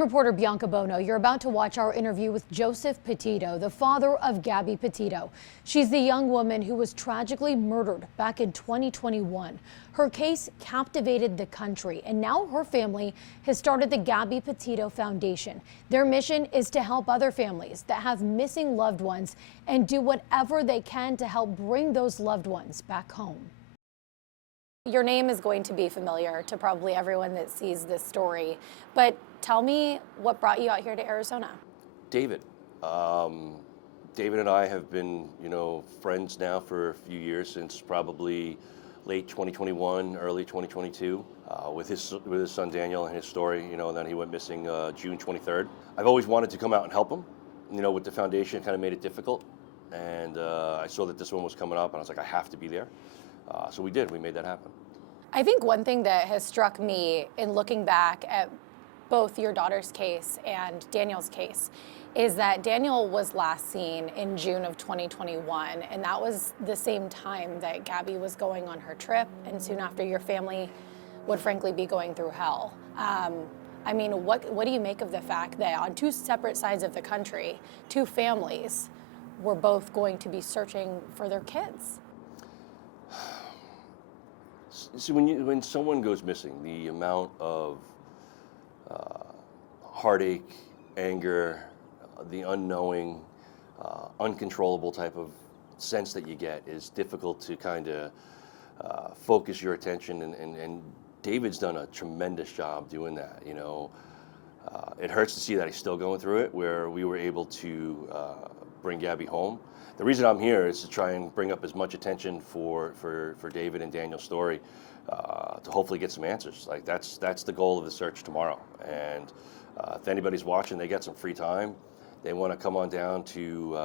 I'm reporter Bianco Buono. You're about to watch our interview with Joseph Petito, the father of Gabby Petitio. She's the young woman who was tragically murdered back in 2021. Her case captivated the country, and now her family has started the Gabby Petitio Foundation. Their mission is to help other families that have missing loved ones and do whatever they can to help bring those loved ones back home. Your name is going to be familiar to probably everyone that sees this story, but tell me what brought you out here to Arizona. David. David and I have been, friends now for a few years, since probably late 2021, early 2022, with his son Daniel and his story, and then he went missing June 23rd. I've always wanted to come out and help him, with the foundation. It kind of made it difficult, and I saw that this one was coming up, and I was like, I have to be there. So we did. We made that happen. I think one thing that has struck me in looking back at both your daughter's case and Daniel's case is that Daniel was last seen in June of 2021, and that was the same time that Gabby was going on her trip, and soon after your family would frankly be going through hell. What do you make of the fact that on two separate sides of the country, two families were both going to be searching for their kids? So when someone goes missing, the amount of heartache, anger, the unknowing, uncontrollable type of sense that you get is difficult to kind of focus your attention. And David's done a tremendous job doing that. It hurts to see that he's still going through it, where we were able to bring Gabby home. The reason I'm here is to try and bring up as much attention for David and Daniel's story, to hopefully get some answers. Like that's the goal of the search tomorrow. And if anybody's watching, they got some free time, they want to come on down to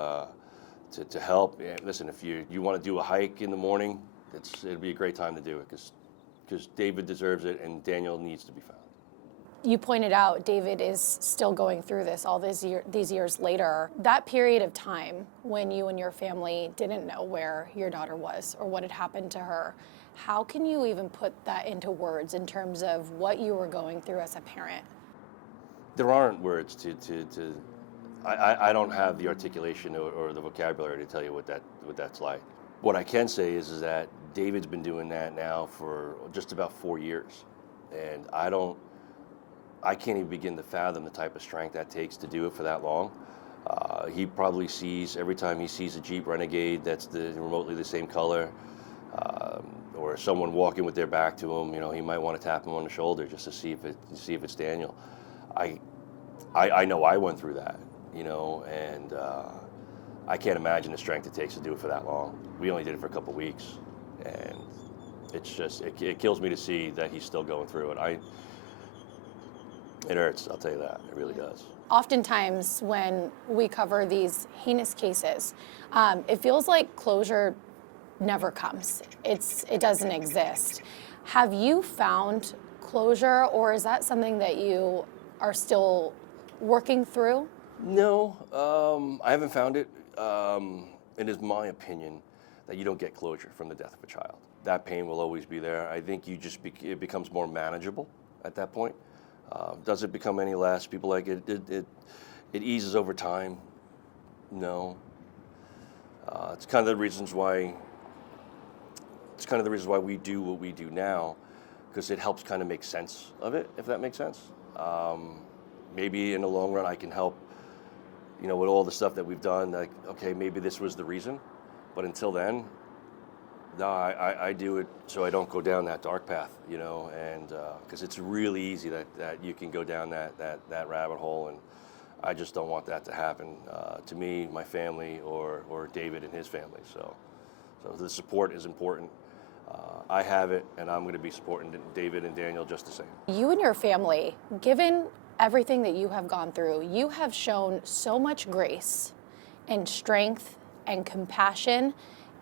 help. And listen, if you want to do a hike in the morning, it'd be a great time to do it, because David deserves it and Daniel needs to be found. You pointed out David is still going through this all these years later. That period of time when you and your family didn't know where your daughter was or what had happened to her, how can you even put that into words in terms of what you were going through as a parent? There aren't words I don't have the articulation or the vocabulary to tell you what that's like. What I can say is that David's been doing that now for just about 4 years, and I can't even begin to fathom the type of strength that takes to do it for that long. He probably sees, every time he sees a Jeep Renegade that's remotely the same color, or someone walking with their back to him, he might want to tap him on the shoulder just to see if it's Daniel. I know I went through that, and I can't imagine the strength it takes to do it for that long. We only did it for a couple weeks, and it's just, it kills me to see that he's still going through it. It hurts, I'll tell you that. It really does. Oftentimes when we cover these heinous cases, it feels like closure never comes. It doesn't exist. Have you found closure, or is that something that you are still working through? No, I haven't found it. It is my opinion that you don't get closure from the death of a child. That pain will always be there. I think it becomes more manageable at that point. Does it become any less? People like it eases over time. No. It's kind of the reasons why we do what we do now, because it helps kind of make sense of it, if that makes sense. Maybe in the long run I can help, with all the stuff that we've done, like, okay, maybe this was the reason, but until then, no, I do it so I don't go down that dark path, and because it's really easy that you can go down that rabbit hole, and I just don't want that to happen to me, my family, or David and his family. So the support is important. I have it, and I'm going to be supporting David and Daniel just the same. You and your family, given everything that you have gone through, you have shown so much grace and strength and compassion,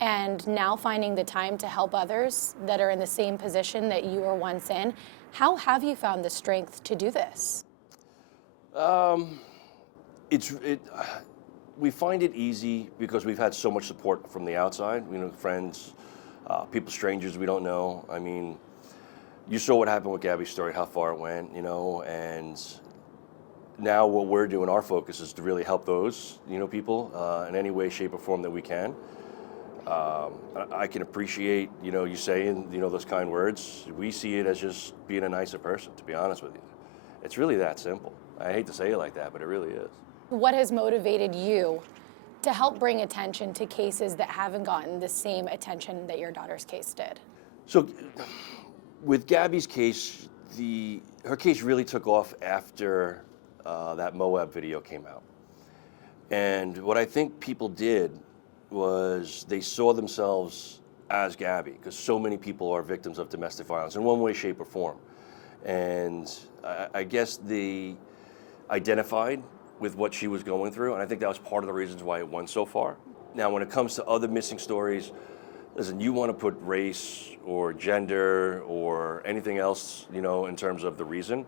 and now finding the time to help others that are in the same position that you were once in. How have you found the strength to do this? We find it easy because we've had so much support from the outside, friends, people, strangers we don't know. I mean, you saw what happened with Gabby's story, how far it went, and now what we're doing, our focus is to really help those, people in any way, shape, or form that we can. I can appreciate, you saying, those kind words. We see it as just being a nicer person, to be honest with you. It's really that simple. I hate to say it like that, but it really is. What has motivated you to help bring attention to cases that haven't gotten the same attention that your daughter's case did? So with Gabby's case, her case really took off after that Moab video came out. And what I think people did was they saw themselves as Gabby, because so many people are victims of domestic violence in one way, shape, or form. And I guess they identified with what she was going through, and I think that was part of the reasons why it went so far. Now, when it comes to other missing stories, listen, you want to put race or gender or anything else, in terms of the reason.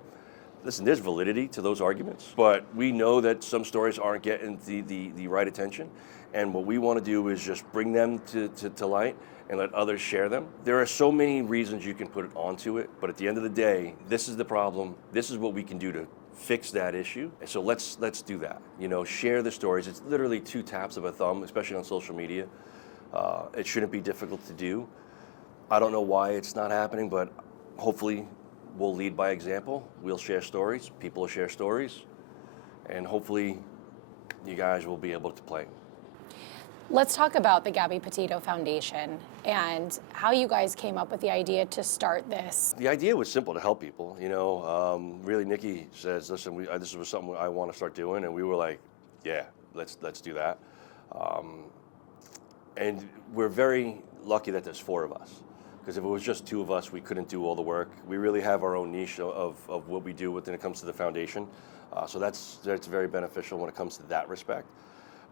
Listen, there's validity to those arguments, but we know that some stories aren't getting the right attention, and what we want to do is just bring them to light and let others share them. There are so many reasons you can put it onto it, but at the end of the day, this is the problem. This is what we can do to fix that issue. And so let's do that. Share the stories. It's literally 2 taps of a thumb, especially on social media. It shouldn't be difficult to do. I don't know why it's not happening, but hopefully we'll lead by example. We'll share stories. People will share stories. And hopefully you guys will be able to play. Let's talk about the Gabby Petito Foundation and how you guys came up with the idea to start this. The idea was simple, to help people. Really, Nikki says, listen, this was something I want to start doing, and we were like, yeah, let's do that. And we're very lucky that there's 4 of us, because if it was just 2 of us, we couldn't do all the work. We really have our own niche of what we do when it comes to the foundation. So that's very beneficial when it comes to that respect.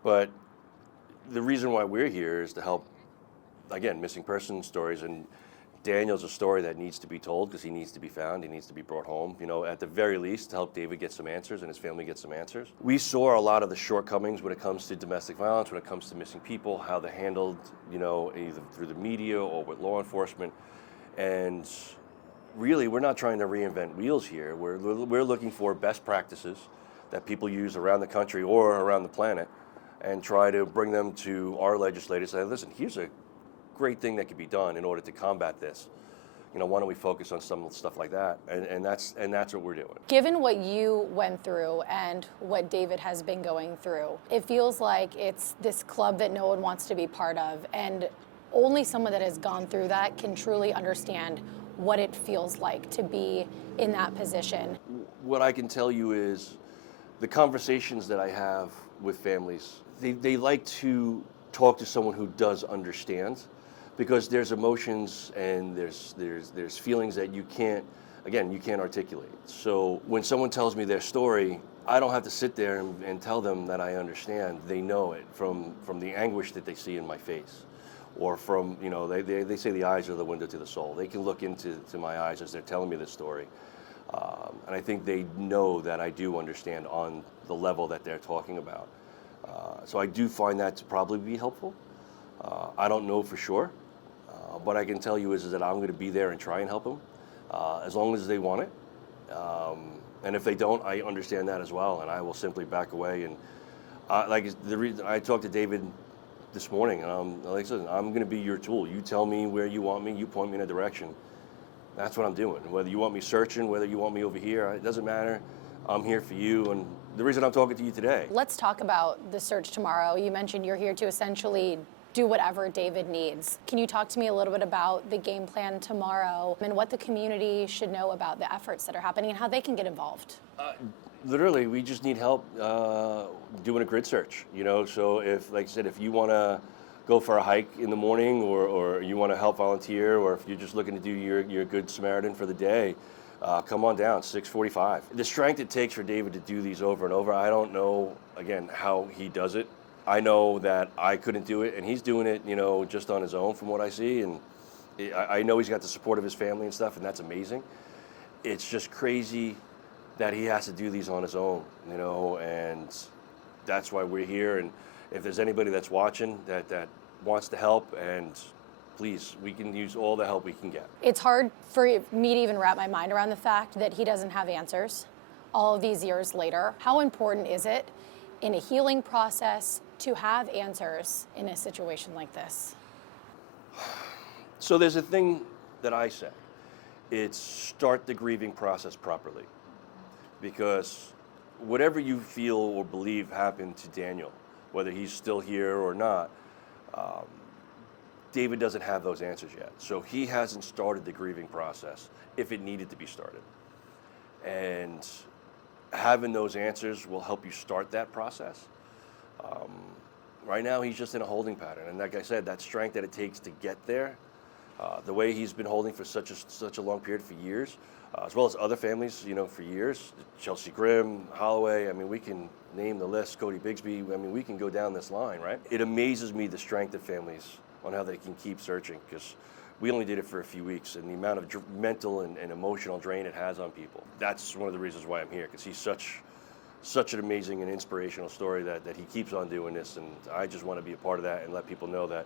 But the reason why we're here is to help, again, missing person stories. And Daniel's a story that needs to be told because he needs to be found. He needs to be brought home, at the very least, to help David get some answers and his family get some answers. We saw a lot of the shortcomings when it comes to domestic violence, when it comes to missing people, how they're handled, either through the media or with law enforcement. And really, we're not trying to reinvent wheels here. We're looking for best practices that people use around the country or around the planet, and try to bring them to our legislators and say, listen, here's a great thing that could be done in order to combat this. Why don't we focus on some stuff like that? And that's what we're doing. Given what you went through and what David has been going through, it feels like it's this club that no one wants to be part of, and only someone that has gone through that can truly understand what it feels like to be in that position. What I can tell you is the conversations that I have with families, they like to talk to someone who does understand, because there's emotions and there's feelings that you can't articulate. So when someone tells me their story, I don't have to sit there and tell them that I understand. They know it from the anguish that they see in my face, or from, they say the eyes are the window to the soul. They can look into my eyes as they're telling me this story. And I think they know that I do understand on the level that they're talking about. So I do find that to probably be helpful. I don't know for sure. What I can tell you is that I'm going to be there and try and help them as long as they want it. And if they don't, I understand that as well, and I will simply back away. And the reason I talked to David this morning, and I'm like, listen, I'm going to be your tool. You tell me where you want me. You point me in a direction. That's what I'm doing. Whether you want me searching, whether you want me over here, it doesn't matter. I'm here for you, and the reason I'm talking to you today. Let's talk about the search tomorrow. You mentioned you're here to essentially do whatever David needs. Can you talk to me a little bit about the game plan tomorrow and what the community should know about the efforts that are happening and how they can get involved? Literally, we just need help doing a grid search. So if, like I said, if you want to go for a hike in the morning, or you want to help volunteer, or if you're just looking to do your Good Samaritan for the day, come on down, 6:45. The strength it takes for David to do these over and over, I don't know, again, how he does it. I know that I couldn't do it, and he's doing it, just on his own from what I see. And I know he's got the support of his family and stuff, and that's amazing. It's just crazy that he has to do these on his own, and that's why we're here. And if there's anybody that's watching that wants to help, and please, we can use all the help we can get. It's hard for me to even wrap my mind around the fact that he doesn't have answers. all of these years later. How important is it in a healing process to have answers in a situation like this? So there's a thing that I say. It's start the grieving process properly. Because whatever you feel or believe happened to Daniel, whether he's still here or not, David doesn't have those answers yet. So he hasn't started the grieving process if it needed to be started. And having those answers will help you start that process. Right now, he's just in a holding pattern. And like I said, that strength that it takes to get there, the way he's been holding for such a long period for years, as well as other families, for years, Chelsea Grimm, Holloway, I mean, we can name the list, Cody Bigsby, I mean, we can go down this line, right? It amazes me the strength of families on how they can keep searching, because we only did it for a few weeks, and the amount of mental and emotional drain it has on people. That's one of the reasons why I'm here, because he's such an amazing and inspirational story that he keeps on doing this, and I just want to be a part of that and let people know that,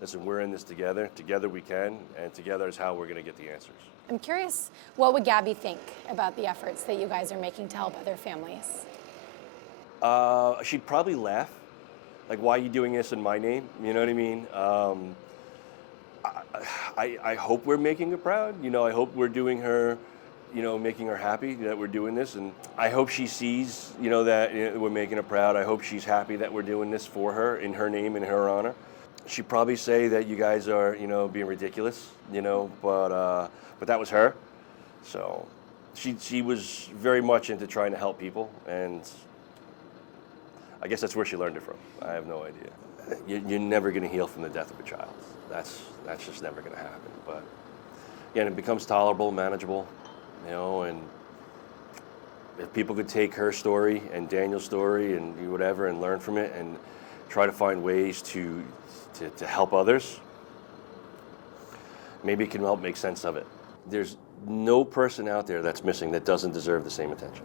listen, we're in this together we can, and together is how we're going to get the answers. I'm curious, what would Gabby think about the efforts that you guys are making to help other families? She'd probably laugh, like, why are you doing this in my name? You know what I mean? I hope we're making her proud. I hope we're doing her, making her happy that we're doing this. And I hope she sees, that we're making her proud. I hope she's happy that we're doing this for her, in her name, in her honor. She'd probably say that you guys are, being ridiculous, but that was her. So she was very much into trying to help people, and I guess that's where she learned it from. I have no idea. You're never going to heal from the death of a child. That's just never going to happen. But again, it becomes tolerable, manageable, and if people could take her story and Daniel's story and whatever and learn from it and try to find ways to help others, maybe it can help make sense of it. There's no person out there that's missing that doesn't deserve the same attention.